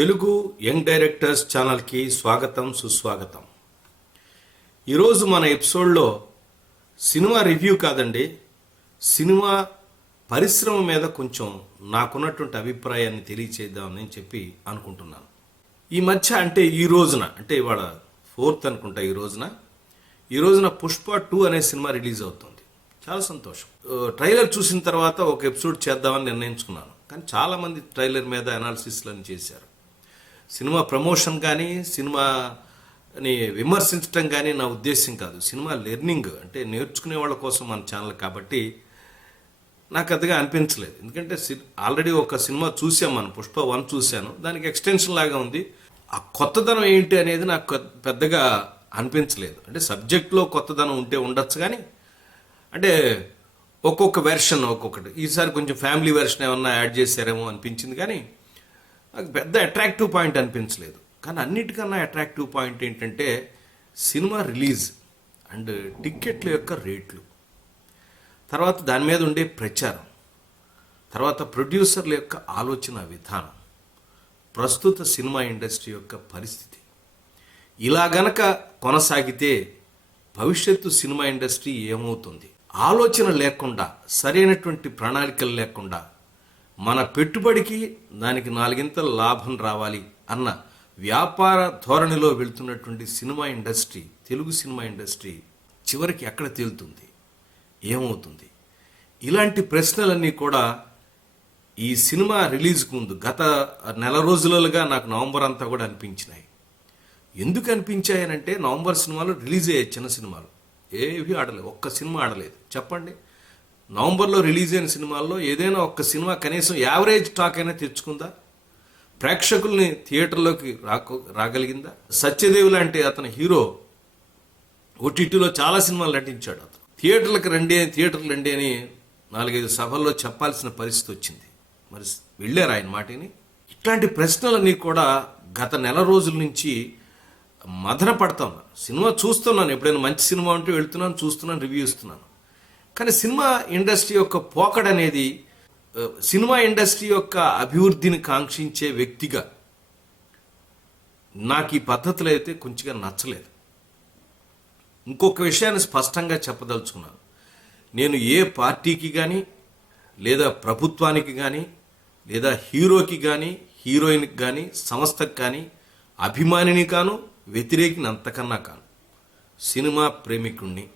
Telugu young directors ఛానల్కి స్వాగతం సుస్వాగతం. ఈరోజు మన ఎపిసోడ్లో సినిమా రివ్యూ కాదండి, సినిమా పరిశ్రమ మీద కొంచెం నాకున్నటువంటి అభిప్రాయాన్ని తెలియచేద్దామని చెప్పి అనుకుంటున్నాను. ఈ మధ్య అంటే ఈ రోజున అంటే ఇవాళ 4th అనుకుంటా, ఈ రోజున పుష్ప 2 అనే సినిమా రిలీజ్ అవుతుంది. చాలా సంతోషం. ట్రైలర్ చూసిన తర్వాత ఒక ఎపిసోడ్ చేద్దామని నిర్ణయించుకున్నాను. కానీ చాలామంది ట్రైలర్ మీద అనాలిసిస్లను చేశారు. సినిమా ప్రమోషన్ కానీ సినిమాని విమర్శించడం కానీ నా ఉద్దేశం కాదు. సినిమా లెర్నింగ్ అంటే నేర్చుకునే వాళ్ళ కోసం మన ఛానల్ కాబట్టి నాకు అదిగా అనిపించలేదు. ఎందుకంటే ఆల్రెడీ ఒక సినిమా చూసాం, మనం పుష్ప 1 చూశాను, దానికి ఎక్స్టెన్షన్ లాగా ఉంది. ఆ కొత్తదనం ఏంటి అనేది నాకు పెద్దగా అనిపించలేదు. అంటే సబ్జెక్ట్లో కొత్తదనం ఉంటే ఉండొచ్చు, కానీ అంటే ఒక్కొక్క వెర్షన్ ఒక్కొక్కటి, ఈసారి కొంచెం ఫ్యామిలీ వెర్షన్ ఏమన్నా యాడ్ చేశారేమో అనిపించింది, కానీ నాకు పెద్ద అట్రాక్టివ్ పాయింట్ అనిపించలేదు. కానీ అన్నిటికన్నా అట్రాక్టివ్ పాయింట్ ఏంటంటే సినిమా రిలీజ్ అండ్ టిక్కెట్ల యొక్క రేట్లు, తర్వాత దాని మీద ఉండే ప్రచారం, తర్వాత ప్రొడ్యూసర్ల యొక్క ఆలోచన విధానం, ప్రస్తుత సినిమా ఇండస్ట్రీ యొక్క పరిస్థితి. ఇలా గనక కొనసాగితే భవిష్యత్తు సినిమా ఇండస్ట్రీ ఏమవుతుంది? ఆలోచన లేకుండా, సరైనటువంటి ప్రణాళికలు లేకుండా మన పెట్టుబడికి దానికి 4 లాభం రావాలి అన్న వ్యాపార ధోరణిలో వెళ్తున్నటువంటి cinema industry, Telugu cinema industry చివరికి ఎక్కడ తేలుతుంది, ఏమవుతుంది? ఇలాంటి ప్రశ్నలన్నీ కూడా ఈ సినిమా రిలీజ్కు ముందు గత నెల రోజులుగా నాకు నవంబర్ అంతా కూడా అనిపించినాయి. ఎందుకు అనిపించాయనంటే, నవంబర్ సినిమాలు రిలీజ్ అయ్యాయి, చిన్న సినిమాలు ఏవి ఆడలేదు, ఒక్క సినిమా ఆడలేదు. చెప్పండి, నవంబర్లో రిలీజ్ అయిన సినిమాల్లో ఏదైనా ఒక్క సినిమా కనీసం యావరేజ్ టాక్ అయినా తెచ్చుకుందా? ప్రేక్షకుల్ని థియేటర్లోకి రాగలిగిందా? సత్యదేవ్ లాంటి అతని హీరో ఓటీటీలో చాలా సినిమాలు నటించాడు. అతను థియేటర్లు రండి అని 4-5 సభల్లో చెప్పాల్సిన పరిస్థితి వచ్చింది. మరి వెళ్ళారు ఆయన మాటిని? ఇట్లాంటి ప్రశ్నలన్నీ కూడా గత నెల రోజుల నుంచి మదన పడతా ఉన్నాను. సినిమా చూస్తున్నాను, ఎప్పుడైనా మంచి సినిమా ఉంటే వెళ్తున్నాను, చూస్తున్నాను, రివ్యూ ఇస్తున్నాను. కానీ సినిమా ఇండస్ట్రీ యొక్క పోకడ అనేది, సినిమా ఇండస్ట్రీ యొక్క అభివృద్ధిని కాంక్షించే వ్యక్తిగా నాకు ఈ పద్ధతులు అయితే కొంచెంగా నచ్చలేదు. ఇంకొక విషయాన్ని స్పష్టంగా చెప్పదలుచుకున్నాను. నేను ఏ పార్టీకి కానీ, లేదా ప్రభుత్వానికి కానీ, లేదా హీరోకి కానీ, హీరోయిన్కి కానీ, సంస్థకి కానీ అభిమానిని కాను, వ్యతిరేకిని అంతకన్నా కాను. సినిమా ప్రేమికుణ్ణి,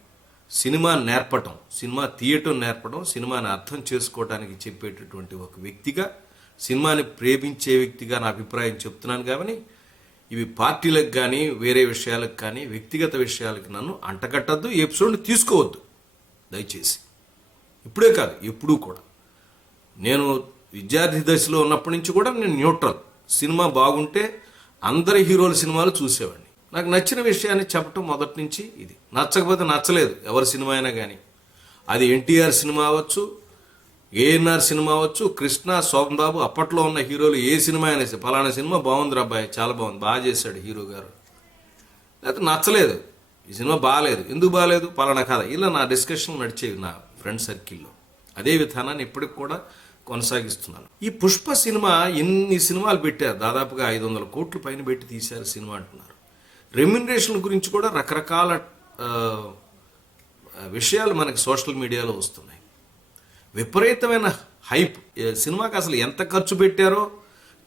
సినిమా నేర్పటం, సినిమా తీయటం నేర్పడం, సినిమాని అర్థం చేసుకోవడానికి చెప్పేటటువంటి ఒక వ్యక్తిగా, సినిమాని ప్రేమించే వ్యక్తిగా నా అభిప్రాయం చెప్తున్నాను. కానీ ఇవి పార్టీలకు కానీ, వేరే విషయాలకు కానీ, వ్యక్తిగత విషయాలకు నన్ను అంటగట్టద్దు, ఈ ఎపిసోడ్ని తీసుకోవద్దు దయచేసి. ఇప్పుడే కాదు, ఎప్పుడూ కూడా. నేను విద్యార్థి దశలో ఉన్నప్పటి నుంచి కూడా నేను న్యూట్రల్. సినిమా బాగుంటే అందరి హీరోల సినిమాలు చూసేవాడిని. నాకు నచ్చిన విషయాన్ని చెప్పటం మొదటి నుంచి ఇది. నచ్చకపోతే నచ్చలేదు, ఎవరి సినిమా అయినా కానీ. అది ఎన్టీఆర్ సినిమా అవ్వచ్చు, ఏఎన్ఆర్ సినిమా అవ్వచ్చు, కృష్ణ, శోభన్ బాబు, అప్పట్లో ఉన్న హీరోలు ఏ సినిమా అయినా సరే, పలానా సినిమా బాగుంది అబ్బాయి, చాలా బాగుంది, బాగా చేశాడు హీరో గారు, లేకపోతే నచ్చలేదు, ఈ సినిమా బాగాలేదు, ఎందుకు బాగాలేదు, పలానా కథ, ఇలా నా డిస్కషన్ నడిచేవి నా ఫ్రెండ్ సర్కిల్లో. అదే విధానాన్ని ఇప్పటికి కూడా కొనసాగిస్తున్నాను. ఈ పుష్ప సినిమా ఎన్ని సినిమాలు పెట్టారు, దాదాపుగా 500 కోట్ల పైన పెట్టి తీశారు సినిమా అంటున్నారు. రెమ్యునరేషన్ గురించి కూడా రకరకాల విషయాలు మనకి సోషల్ మీడియాలో వస్తున్నాయి. విపరీతమైన హైప్. సినిమాకి అసలు ఎంత ఖర్చు పెట్టారో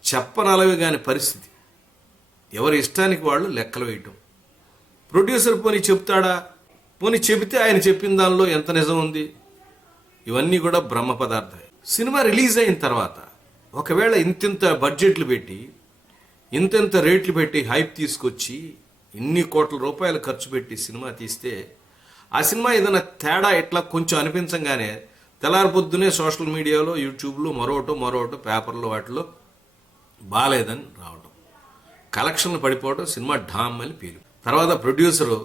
చెప్పనలవి కాని పరిస్థితి. ఎవరి ఇష్టానికి వాళ్ళు లెక్కలు వేయటం. ప్రొడ్యూసర్ పోనీ చెప్తాడా, పోనీ చెబితే ఆయన చెప్పిన దానిలో ఎంత నిజం ఉంది? ఇవన్నీ కూడా బ్రహ్మ పదార్థాలు. సినిమా రిలీజ్ అయిన తర్వాత ఒకవేళ ఇంతింత బడ్జెట్లు పెట్టి, ఇంతింత రేట్లు పెట్టి, హైప్ తీసుకొచ్చి, ఇన్ని కోట్ల రూపాయలు ఖర్చు పెట్టి సినిమా తీస్తే, ఆ సినిమా ఏదైనా తేడా ఇట్లా కొంచెం అనిపించగానే తెల్లారి పొద్దునే సోషల్ మీడియాలో, యూట్యూబ్లో మరోటో పేపర్లో వాటిలో బాగాలేదని రావడం, కలెక్షన్లు పడిపోవడం, సినిమా ఢామ్ అని పేరు. తర్వాత ప్రొడ్యూసరు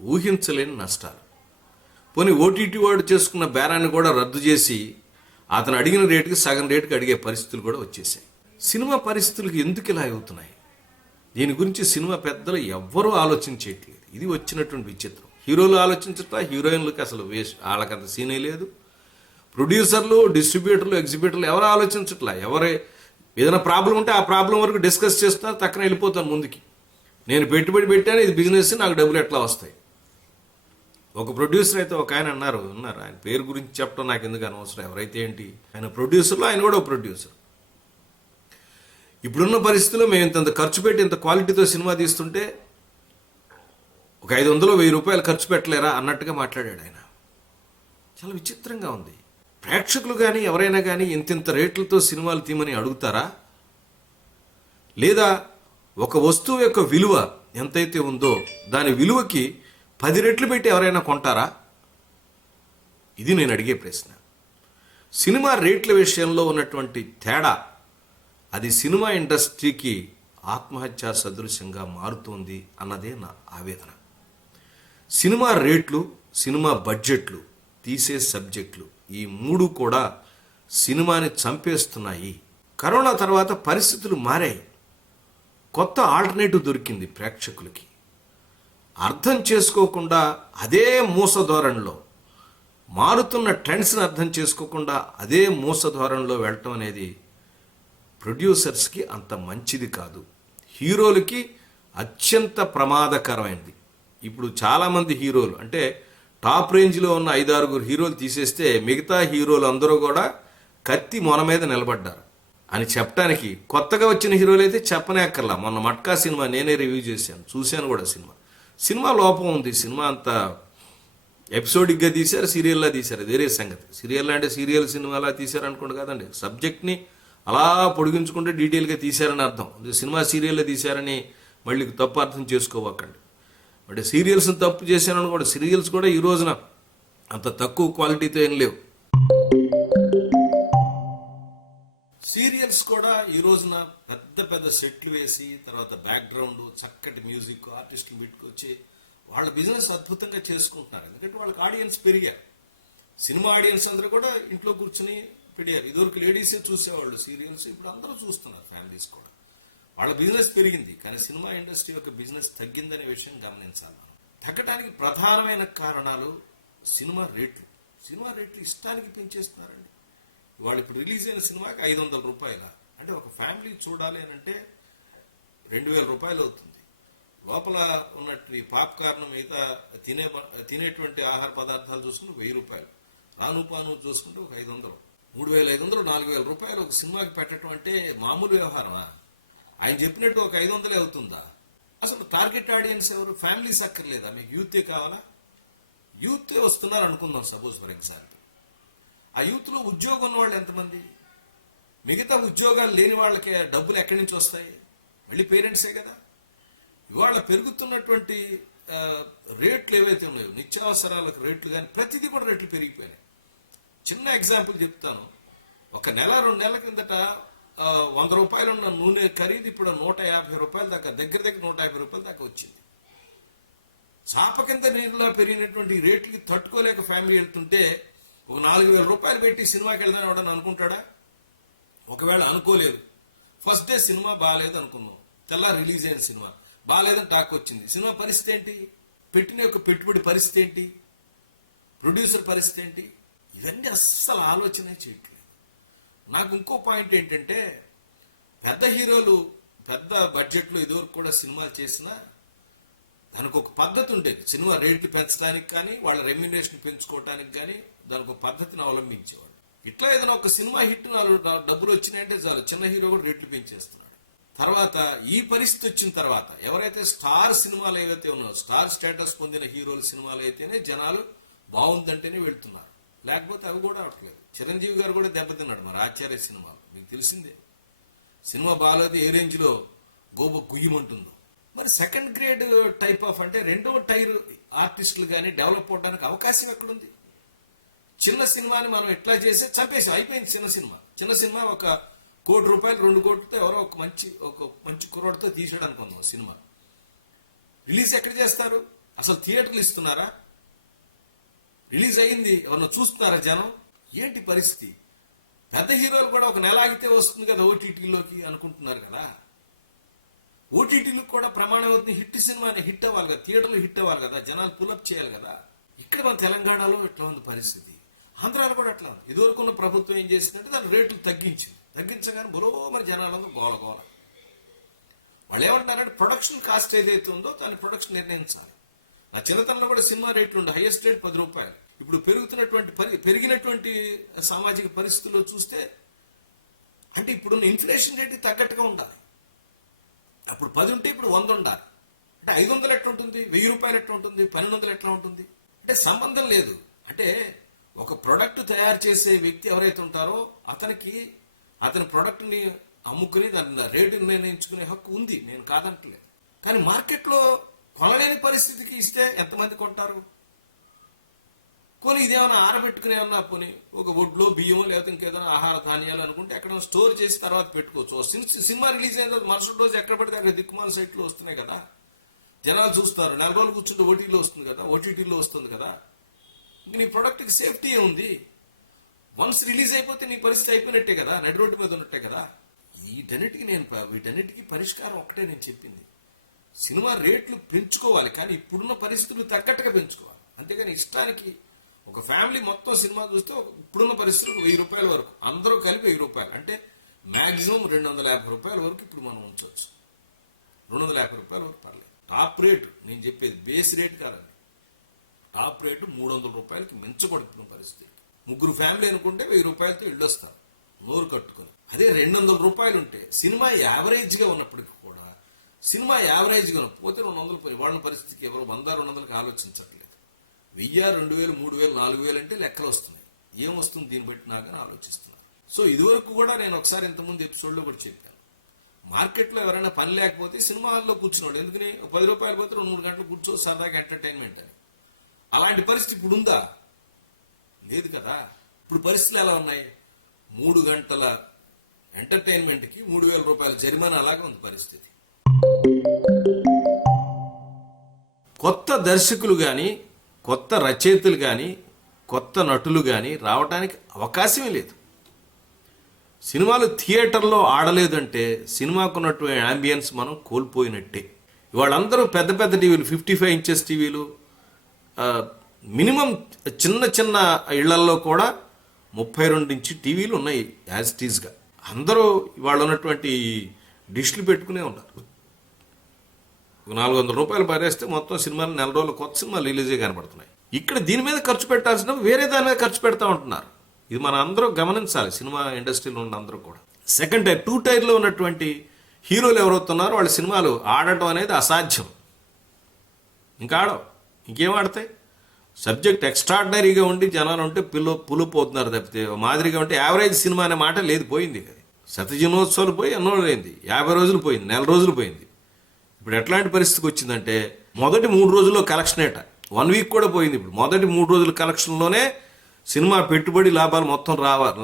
ఊహించలేని నష్టాలు. పోనీ ఓటీటీ వాడు చేసుకున్న బేరాన్ని కూడా రద్దు చేసి అతను అడిగిన రేటుకి సగం రేటుకి అడిగే పరిస్థితులు కూడా వచ్చేసాయి. సినిమా పరిస్థితులకు ఎందుకు ఇలా అవుతున్నాయి? దీని గురించి సినిమా పెద్దలు ఎవ్వరూ ఆలోచించేయట్లేదు. ఇది వచ్చినటువంటి విచిత్రం. హీరోలు ఆలోచించట్లా, హీరోయిన్లకు అసలు వాళ్ళకంత సీనే లేదు. ప్రొడ్యూసర్లు, డిస్ట్రిబ్యూటర్లు, ఎగ్జిబ్యూటర్లు ఎవరు ఆలోచించట్లా. ఏదైనా ప్రాబ్లం ఉంటే ఆ ప్రాబ్లం వరకు డిస్కస్ చేస్తున్నా తక్కన వెళ్ళిపోతాను ముందుకి. నేను పెట్టుబడి పెట్టాను, ఇది బిజినెస్, నాకు డబ్బులు ఎట్లా వస్తాయి. ఒక ప్రొడ్యూసర్ అయితే ఒక ఆయన ఉన్నారు, ఆయన పేరు గురించి చెప్పడం నాకు ఎందుకు అనవసరం, ఎవరైతే ఏంటి, ఆయన ప్రొడ్యూసర్లో ఆయన కూడా ఒక ప్రొడ్యూసర్. ఇప్పుడున్న పరిస్థితుల్లో మేము ఇంత ఖర్చు పెట్టి ఇంత క్వాలిటీతో సినిమా తీస్తుంటే ఒక 500-1000 రూపాయలు ఖర్చు పెట్టలేరా అన్నట్టుగా మాట్లాడాడు ఆయన. చాలా విచిత్రంగా ఉంది. ప్రేక్షకులు కానీ ఎవరైనా కానీ ఇంతింత రేట్లతో సినిమాలు తీయమని అడుగుతారా? లేదా ఒక వస్తువు యొక్క విలువ ఎంతైతే ఉందో దాని విలువకి 10 రెట్లు పెట్టి ఎవరైనా కొంటారా? ఇది నేను అడిగే ప్రశ్న. సినిమా రేట్ల విషయంలో ఉన్నటువంటి తేడా, అది సినిమా ఇండస్ట్రీకి ఆత్మహత్యా సదృశ్యంగా మారుతోంది అన్నదే నా ఆవేదన. సినిమా రేట్లు, సినిమా బడ్జెట్లు, తీసే సబ్జెక్టులు, ఈ 3 కూడా సినిమాని చంపేస్తున్నాయి. కరోనా తర్వాత పరిస్థితులు మారాయి. కొత్త ఆల్టర్నేటివ్ దొరికింది ప్రేక్షకులకి. అర్థం చేసుకోకుండా అదే మూస ధోరణిలో, మారుతున్న ట్రెండ్స్ని అర్థం చేసుకోకుండా అదే మూస ధోరణిలో వెళ్ళటం అనేది ప్రొడ్యూసర్స్కి అంత మంచిది కాదు. హీరోలకి అత్యంత ప్రమాదకరమైనది. ఇప్పుడు చాలామంది హీరోలు అంటే టాప్ రేంజ్లో ఉన్న 5-6 హీరోలు తీసేస్తే మిగతా హీరోలు అందరూ కూడా కత్తి మొన మీద నిలబడ్డారు అని చెప్పడానికి కొత్తగా వచ్చిన హీరోలు అయితే చెప్పనే అక్కర్లా. మొన్న మట్కా సినిమా నేనే రివ్యూ చేశాను, చూశాను కూడా. సినిమా లోపం ఉంది. సినిమా అంతా ఎపిసోడిక్గా తీశారు, సీరియల్లా తీశారు, వేరే సంగతి. సీరియల్ అంటే సీరియల్ సినిమాలా తీశారు అనుకోండి కాదండి, సబ్జెక్ట్ని అలా పొడిగించుకుంటే డీటెయిల్గా తీశారని అర్థం. సినిమా సీరియల్లో తీశారని మళ్ళీ తప్పు అర్థం చేసుకోవకండి. అంటే సీరియల్స్ని తప్పు చేశాను కూడా, సీరియల్స్ కూడా ఈ రోజున అంత తక్కువ క్వాలిటీతో ఏం లేవు. సీరియల్స్ కూడా ఈ రోజున పెద్ద పెద్ద సెట్లు వేసి, తర్వాత బ్యాక్గ్రౌండ్ చక్కటి మ్యూజిక్ ఆర్టిస్టులు పెట్టుకొచ్చి వాళ్ళ బిజినెస్ అద్భుతంగా చేసుకుంటున్నారు. ఎందుకంటే వాళ్ళకి ఆడియన్స్ పెరిగారు. సినిమా ఆడియన్స్ అందరూ కూడా ఇంట్లో కూర్చుని పెరిగారు. ఇదివరకు లేడీసే చూసేవాళ్ళు సీరియల్స్, ఇప్పుడు అందరూ చూస్తున్నారు, ఫ్యామిలీస్ కూడా. వాళ్ళ బిజినెస్ పెరిగింది, కానీ సినిమా ఇండస్ట్రీ యొక్క బిజినెస్ తగ్గిందనే విషయం గమనించాలి. తగ్గడానికి ప్రధానమైన కారణాలు సినిమా రేట్లు. సినిమా రేట్లు ఇష్టానికి పెంచేస్తున్నారండి. వాళ్ళు ఇప్పుడు రిలీజ్ అయిన సినిమాకి 500 రూపాయల, అంటే ఒక ఫ్యామిలీ చూడాలి అని అంటే 2000 రూపాయలు అవుతుంది. లోపల ఉన్నట్టు పాప్కార్న్, మిగతా తినేటువంటి ఆహార పదార్థాలు చూసుకుంటే 1000 రూపాయలు, రాను పాను చూసుకుంటే ఒక 500, 3500, 4000 రూపాయలు ఒక సినిమాకి పెట్టడం అంటే మామూలు వ్యవహారమా? ఆయన చెప్పినట్టు ఒక 500 అవుతుందా? అసలు టార్గెట్ ఆడియన్స్ ఎవరు? ఫ్యామిలీస్ అక్కర్లేదా? మీకు యూతే కావాలా? యూతే వస్తున్నారు అనుకుందాం సపోజ్ ఫర్ ఎగ్జాంపుల్. ఆ యూత్లో ఉద్యోగం ఉన్న వాళ్ళు ఎంతమంది? మిగతా ఉద్యోగాలు లేని వాళ్ళకి డబ్బులు ఎక్కడి నుంచి వస్తాయి? మళ్ళీ పేరెంట్సే కదా. ఇవాళ పెరుగుతున్నటువంటి రేట్లు ఏవైతే ఉన్నాయో, నిత్యావసరాలకు రేట్లు కానీ ప్రతిదీ కూడా రేట్లు పెరిగిపోయినాయి. చిన్న ఎగ్జాంపుల్ చెప్తాను. ఒక నెల 2 నెలల కిందట 100 రూపాయలు ఉన్న నూనె ఖరీదు ఇప్పుడు 150 రూపాయల దాకా, దగ్గర 150 రూపాయల దాకా వచ్చింది. చాప కింద నీరులా పెరిగినటువంటి రేట్లకి తట్టుకోలేక ఫ్యామిలీ వెళ్తుంటే ఒక 4000 రూపాయలు పెట్టి సినిమాకి వెళ్దాం ఎవడని అనుకుంటాడా? ఒకవేళ అనుకోలేదు, ఫస్ట్ డే సినిమా బాగాలేదు అనుకున్నాం, తెల్లా రిలీజ్ అయిన సినిమా బాగాలేదని టాక్ వచ్చింది. సినిమా పరిస్థితి ఏంటి? పెట్టిన యొక్క పెట్టుబడి పరిస్థితి ఏంటి? ప్రొడ్యూసర్ పరిస్థితి ఏంటి? ఇవన్నీ అస్సలు ఆలోచనే చేయట్లేదు. నాకు ఇంకో పాయింట్ ఏంటంటే, పెద్ద హీరోలు పెద్ద బడ్జెట్లో ఇదివరకు కూడా సినిమాలు చేసినా దానికి ఒక పద్ధతి ఉండేది. సినిమా రేట్లు పెంచడానికి కానీ, వాళ్ళ రెమ్యునరేషన్ పెంచుకోవడానికి కానీ దానికి ఒక పద్ధతిని అవలంబించేవాడు. ఇట్లా ఏదైనా ఒక సినిమా హిట్ 4 డబ్బులు వచ్చినాయంటే చాలు, చిన్న హీరో కూడా రేట్లు పెంచేస్తున్నాడు. తర్వాత ఈ పరిస్థితి వచ్చిన తర్వాత ఎవరైతే స్టార్ సినిమాలు ఏవైతే ఉన్నాయో, స్టార్ స్టేటస్ పొందిన హీరోల సినిమాలు అయితేనే జనాలు బాగుందంటేనే వెళ్తున్నారు, లేకపోతే అవి కూడా అవట్లేదు. చిరంజీవి గారు కూడా దెబ్బతిన్నాడు మరి ఆచార్య సినిమాలు, మీకు తెలిసిందే. సినిమా బాగాలేదు, ఏ రేంజ్ లో గుయ్యమంటుందో. మరి సెకండ్ గ్రేడ్ టైప్ ఆఫ్ అంటే 2వ టైర్ ఆర్టిస్టులు కానీ డెవలప్ అవడానికి అవకాశం ఎక్కడుంది? చిన్న సినిమాని మనం ఎట్లా చేస్తే చంపేసాం, అయిపోయింది. చిన్న సినిమా ఒక 1 కోటి రూపాయలు 2 కోట్లతో ఎవరో ఒక మంచి కుర్రోడితో తీసాడు అనుకుందాం సినిమా. రిలీజ్ ఎక్కడ చేస్తారు? అసలు థియేటర్లు ఇస్తున్నారా? రిలీజ్ అయింది, ఎవరన్నా చూస్తున్నారా జనం? ఏంటి పరిస్థితి? పెద్ద హీరోలు కూడా ఒక నెల ఆగితే వస్తుంది కదా ఓటీటీలోకి అనుకుంటున్నారు కదా. ఓటీటీలకు కూడా ప్రమాణం అవుతుంది. హిట్ సినిమాని హిట్ అవ్వాలి కదా, థియేటర్లు హిట్ అవ్వాలి కదా, జనాలు పుల్అప్ చేయాలి కదా. ఇక్కడ మన తెలంగాణలో ఇట్లా ఉంది పరిస్థితి, ఆంధ్రాలో కూడా అట్లా ఉంది. ఇదివరకు ఉన్న ప్రభుత్వం ఏం చేసిందంటే దాని రేట్లు తగ్గించింది. తగ్గించగానే బులో మన జనాలందరూ గోల గోల. వాళ్ళు ఏమంటారంటే ప్రొడక్షన్ కాస్ట్ ఏదైతే ఉందో దాని ప్రొడక్షన్ నిర్ణయించాలి. నా చిన్నతనంలో కూడా సినిమా రేట్లు ఉండే, హైయెస్ట్ రేట్ 10 రూపాయలు. ఇప్పుడు పెరిగినటువంటి సామాజిక పరిస్థితుల్లో చూస్తే అంటే ఇప్పుడున్న ఇన్ఫ్లేషన్ రేట్కి తగ్గట్టుగా ఉండాలి. అప్పుడు 10 ఉంటే ఇప్పుడు 100 ఉండాలి. అంటే 500 ఎట్లా ఉంటుంది, 1000 రూపాయలు ఎట్లా ఉంటుంది, 1200 ఎట్లా ఉంటుంది? అంటే సంబంధం లేదు. అంటే ఒక ప్రొడక్ట్ తయారు చేసే వ్యక్తి ఎవరైతే ఉంటారో అతని ప్రొడక్ట్ని అమ్ముకుని దాని రేటుని నిర్ణయించుకునే హక్కు ఉంది, నేను కాదంటలేదు. కానీ మార్కెట్లో కొనలేని పరిస్థితికి ఇస్తే ఎంతమంది కొంటారు? కొని ఇదేమైనా ఆరబెట్టుకునే అన్నా పోనీ ఒక ఒడ్లో బియ్యం లేదా ఇంకేదైనా ఆహార ధాన్యాలు అనుకుంటే ఎక్కడ స్టోర్ చేసి తర్వాత పెట్టుకోవచ్చు. సినిమా రిలీజ్ అయిన రోజు మరుసటి రోజు ఎక్కడ పడితే అక్కడ దిక్కుమాల సైట్లో వస్తున్నాయి కదా, జనాలు చూస్తారు. 4 రోజులు కూర్చుంటే ఓటీటీలో వస్తుంది కదా, ఓటీటీలో వస్తుంది కదా. నీ ప్రొడక్ట్కి సేఫ్టీ ఉంది. వన్స్ రిలీజ్ అయిపోతే నీ పరిస్థితి అయిపోయినట్టే కదా, నడి రోడ్డు మీద ఉన్నట్టే కదా. వీటన్నిటికీ పరిష్కారం ఒకటే నేను చెప్పింది. సినిమా రేట్లు పెంచుకోవాలి, కానీ ఇప్పుడున్న పరిస్థితులు తగ్గట్టుగా పెంచుకోవాలి. అంతేగాని ఇష్టానికి ఒక ఫ్యామిలీ మొత్తం సినిమా చూస్తే ఇప్పుడున్న పరిస్థితులకు 1000 రూపాయల వరకు, అందరూ కలిపి 1000 రూపాయలు అంటే మాక్సిమం 250 రూపాయల వరకు ఇప్పుడు మనం ఉంచవచ్చు. 250 రూపాయల వరకు పర్లేదు. టాప్ రేటు నేను చెప్పేది బేస్ రేట్ కాదండి, టాప్ రేటు 300 రూపాయలకి మించకూడదు ఇప్పుడు పరిస్థితి. 3 ఫ్యామిలీ అనుకుంటే 1000 రూపాయలతో ఇళ్ళు వస్తారు నోరు కట్టుకుని. అదే 200 రూపాయలు ఉంటే సినిమా యావరేజ్ గా ఉన్నప్పటికీ కూడా, సినిమా యావరేజ్ గా పోతే 200 పోయి వాళ్ళ పరిస్థితికి ఎవరు 100-200కి ఆలోచించట్లేదు. 1000, 2000, 3000, 4000 అంటే లెక్కలు వస్తున్నాయి. ఏమొస్తుంది దీన్ని బట్టి నాకని ఆలోచిస్తున్నారు. సో ఇదివరకు కూడా నేను ఒకసారి ఇంతకుముందు ఎపిసోడ్లో కూడా చెప్పాను, మార్కెట్లో ఎవరైనా పని లేకపోతే సినిమా హాల్లో కూర్చున్నాడు. ఎందుకని 10 రూపాయలు పోతే 2-3 గంటలు కూర్చో సరదాగా ఎంటర్టైన్మెంట్ అని. అలాంటి పరిస్థితి ఇప్పుడు ఉందా? లేదు కదా. ఇప్పుడు పరిస్థితులు ఎలా ఉన్నాయి? 3 గంటల ఎంటర్టైన్మెంట్కి 3000 రూపాయల జరిమానా అలాగే ఉంది పరిస్థితి. కొత్త దర్శకులు కానీ, కొత్త రచయితలు కానీ, కొత్త నటులు కానీ రావడానికి అవకాశమే లేదు. సినిమాలు థియేటర్లో ఆడలేదంటే సినిమాకున్నటువంటి యాంబియన్స్ మనం కోల్పోయినట్టే. వాళ్ళందరూ పెద్ద పెద్ద టీవీలు, 55 ఇంచెస్ టీవీలు, మినిమం చిన్న చిన్న ఇళ్లల్లో కూడా 32 ఇంచ్ టీవీలు ఉన్నాయి యాజ్ ఇట్ ఈజ్గా. అందరూ వాళ్ళు ఉన్నటువంటి డిష్లు పెట్టుకునే ఉంటారు. 400 రూపాయలు భరేస్తే మొత్తం సినిమాలు నెల రోజులు కొత్త సినిమాలు రిలీజే కనబడుతున్నాయి. ఇక్కడ దీని మీద ఖర్చు పెట్టాల్సిన వేరే దాని మీద ఖర్చు పెడతా ఉంటున్నారు. ఇది మనం అందరూ గమనించాలి, సినిమా ఇండస్ట్రీలో ఉన్న అందరూ కూడా. సెకండ్ టైర్, 2 టైర్లో ఉన్నటువంటి హీరోలు ఎవరవుతున్నారో వాళ్ళ సినిమాలు ఆడటం అనేది అసాధ్యం. ఇంకా ఆడవు, ఇంకేం ఆడతాయి? సబ్జెక్ట్ ఎక్స్ట్రాడినరీగా ఉండి జనాలు ఉంటే పులిపోతున్నారు తప్పితే మాదిరిగా ఉంటే యావరేజ్ సినిమా అనే మాట లేదు, పోయింది. శతజనోత్సవాలు పోయి ఎన్నో పోయింది, 50 రోజులు పోయింది, నెల రోజులు పోయింది. ఇప్పుడు ఎట్లాంటి పరిస్థితికి వచ్చిందంటే మొదటి 3 రోజుల్లో కలెక్షన్ ఏట 1 వీక్ కూడా పోయింది. ఇప్పుడు మొదటి 3 రోజుల కలెక్షన్లోనే సినిమా పెట్టుబడి లాభాలు మొత్తం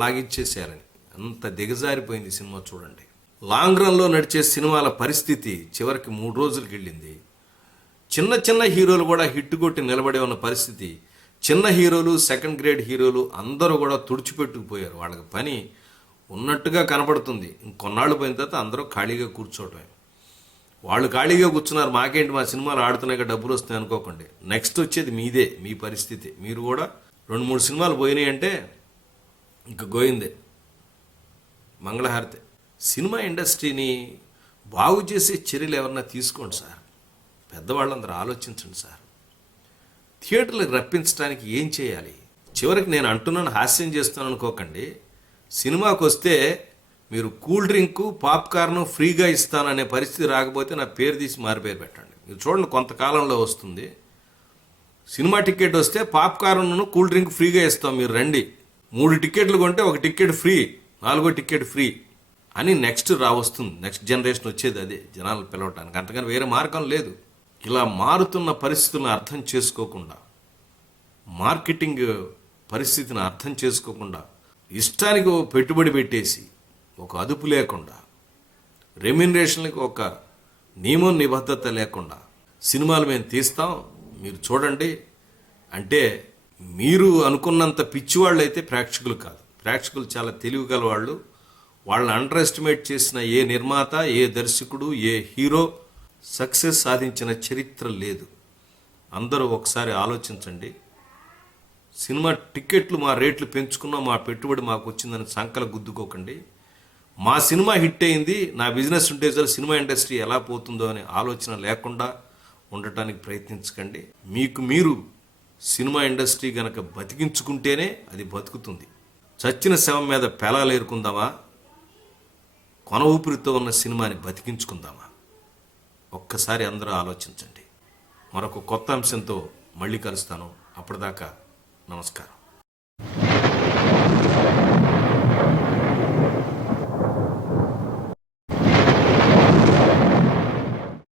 లాగించేసారని అంత దిగజారిపోయింది సినిమా. చూడండి, లాంగ్ రన్లో నడిచే సినిమాల పరిస్థితి చివరికి 3 రోజులకి వెళ్ళింది. చిన్న చిన్న హీరోలు కూడా హిట్ కొట్టి నిలబడే ఉన్న పరిస్థితి. చిన్న హీరోలు, సెకండ్ గ్రేడ్ హీరోలు అందరూ కూడా తుడిచిపెట్టుకుపోయారు. వాళ్ళకి పని ఉన్నట్టుగా కనపడుతుంది. ఇంకొన్నాళ్ళు పోయిన తర్వాత అందరూ ఖాళీగా కూర్చోవటమే. వాళ్ళు ఖాళీగా కూర్చున్నారు, మాకేంటి మా సినిమాలు ఆడుతున్నాక డబ్బులు వస్తాయి అనుకోకండి. నెక్స్ట్ వచ్చేది మీదే, మీ పరిస్థితి. మీరు కూడా 2-3 సినిమాలు పోయినాయి అంటే ఇంక గోయిందే, మంగళహారతే. సినిమా ఇండస్ట్రీని బాగు చేసే చర్యలు ఎవరన్నా తీసుకోండి సార్. పెద్దవాళ్ళందరూ ఆలోచించండి సార్. థియేటర్లకు రప్పించడానికి ఏం చేయాలి? చివరికి నేను అంటున్నాను, హాస్యం చేస్తున్నాను అనుకోకండి. సినిమాకి వస్తే మీరు కూల్ డ్రింకు, పాప్కార్న్ ఫ్రీగా ఇస్తాననే పరిస్థితి రాకపోతే నా పేరు తీసి మారి పేరు పెట్టండి. మీరు చూడండి, కొంతకాలంలో వస్తుంది. సినిమా టికెట్ వస్తే పాప్కార్న్, కూల్ డ్రింక్ ఫ్రీగా ఇస్తాం, మీరు రండి. 3 టికెట్లు కొంటే 1 టికెట్ ఫ్రీ, 4వ టికెట్ ఫ్రీ అని నెక్స్ట్ వస్తుంది. నెక్స్ట్ జనరేషన్ వచ్చేది అదే, జనాలు పిలవటానికి. అంతకని వేరే మార్గం లేదు. ఇలా మారుతున్న పరిస్థితులను అర్థం చేసుకోకుండా, మార్కెటింగ్ పరిస్థితిని అర్థం చేసుకోకుండా, ఇష్టానికి పెట్టుబడి పెట్టేసి ఒక అదుపు లేకుండా, రెమ్యునరేషన్లకు ఒక నియమం నిబద్ధత లేకుండా సినిమాలు మేము తీస్తాం మీరు చూడండి అంటే మీరు అనుకున్నంత పిచ్చివాళ్ళు అయితే ప్రేక్షకులు కాదు. ప్రేక్షకులు చాలా తెలివిగల వాళ్ళు. వాళ్ళని అండర్ ఎస్టిమేట్ చేసిన ఏ నిర్మాత, ఏ దర్శకుడు, ఏ హీరో సక్సెస్ సాధించిన చరిత్ర లేదు. అందరూ ఒకసారి ఆలోచించండి. సినిమా టికెట్లు మా రేట్లు పెంచుకున్నాం, మా పెట్టుబడి మాకు వచ్చిందని సంకల గుద్దుకోకండి. మా సినిమా హిట్ అయింది, నా బిజినెస్ ఉంటే చాలు, సినిమా ఇండస్ట్రీ ఎలా పోతుందో అనే ఆలోచన లేకుండా ఉండటానికి ప్రయత్నించకండి. మీకు మీరు సినిమా ఇండస్ట్రీ గనక బతికించుకుంటేనే అది బతుకుతుంది. చచ్చిన శవం మీద పేలాలు ఏరుకుందామా, కొన ఊపిరితో ఉన్న సినిమాని బతికించుకుందామా? ఒక్కసారి అందరూ ఆలోచించండి. మరొక కొత్త అంశంతో మళ్ళీ కలుస్తాను. అప్పటిదాకా నమస్కారం.